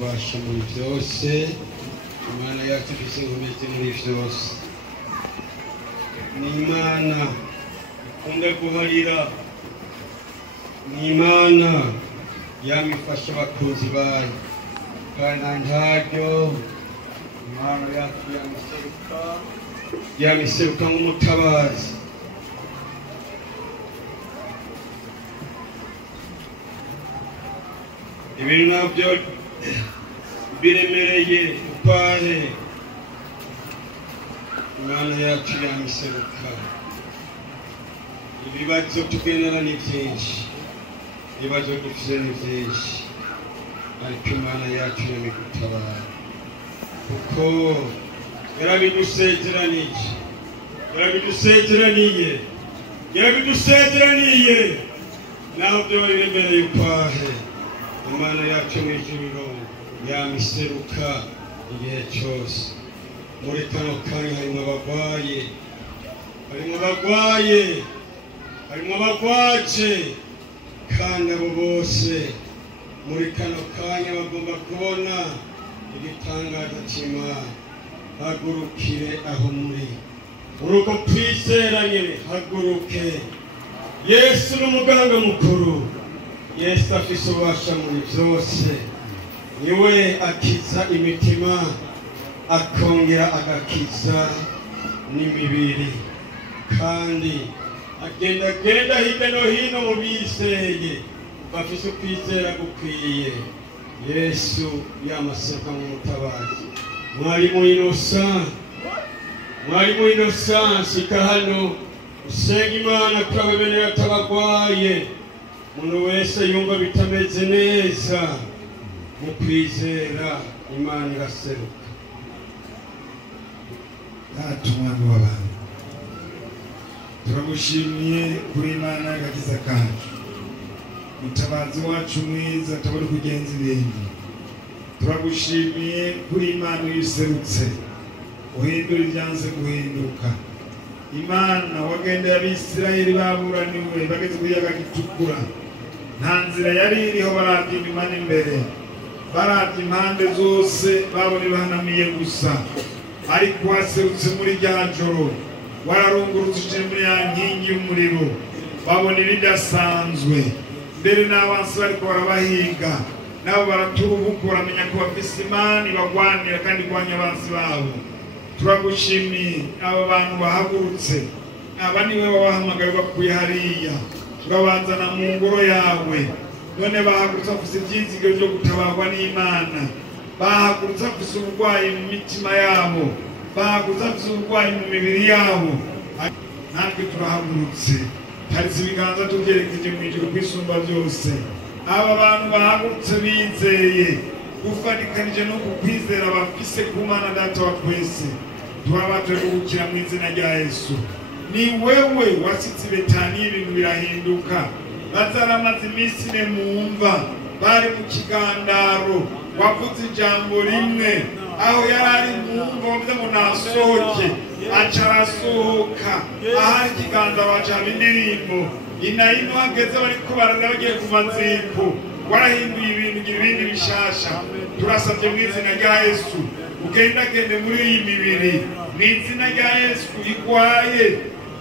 Basha muri byose Imana yacu isenkomeze muri byose ni Imana ikunda guharira ni Imana yamifasha abakunzi bayo kandi ntaryo Imana yacu yamiseruka nk'umutabazi ibintu nabyo biremereye upahe Imana yacu yamiseruka ibibazo tugendana ni byinshi ibibazo dufite ni byinshi ariko Imana yacu yamigutabara kuko yarabidusezeraniye naho byo biremereye upahe Imana yacu mw'ijuru yamiseruka igihe cyose muri kano kanya harimo abagwaje kandi abo bose muri kano kanya bagomba kubona igitangaza cy'Imana hagurukire aho muri uruko twizeranye haguruke Yesu n'umuganga mukuru Yesu afise ububasha muri byose niwe akiza imitima akongera agakiza n'imibiri kandi agenda hirya no hino mu bizeye bafise ukwizera gukwiye Yesu yamaseruka mu mutabazi mwarimu Innocent sika hano usenga Imana kurabe bene yatabagwaye umuntu wese yumva bitameze neza mu kwizera Imana iraseruka Umwami w'abantu turagushimiye kuri Imana y'agakiza kacu mutabazi wacu mwiza tabari kugenza ibindi turagushimiye kuri Imana yiserutse uhindura ibyanze guhinduka Imana wagendeye Abisirayeli baburaniwe bageze ku kiyaga gitukura nta nzira yari iriho baravye inyuma n'imbere baravye impande zose babona bahanamiye gusa ariko waserutse muri rya joro wararungurutse muri ya nkingi y'umuriro babona ibidasanzwe mbere n'abansi bariko barabahiga nabo baraturubuka baramenya ko bafise Imana ibagwanira kandi igwanya abansi babo turagushimiye aba bantu bahagurutse aba niwe wabahamagaye bakuye hariya turabazana mu ngoro yawe none bahagurutse bafise ivyizigiro byo gutabarwa n'Imana bahagurutse bafise uburwayi mu mitima yabo bahagurutse bafise uburwayi mu mibiri yabo natwe turahagurutse tarisi ibiganza tubyerekeje mu ijuru kwisumba byose aba bantu bahagurutse bizeye gufanikanije no kukwizera bafise ku Mana Data wa twese turabaje gukira mu izina rya Yesu ni wewe wasitse Betaniya ibintu birahinduka bazaramaze iminsi ine mumva bari mu kigandaro wavuze ijambo rimwe aho yarari mumva wavuze ngo nasohoke acarasohoka ahari ikigandaro acaba indirimbo inayino hageze bariko barara bagiye ku maziko warahinduye ibintu ugira ibindi bishasha turasabye mu izina rya Yesu ugendagende muri iyi mibiri mu izina rya Yesu igwaye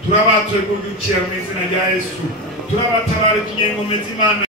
turabatuye kugukira mu izina rya Yesu turabatabara tugiye ngomeza Imana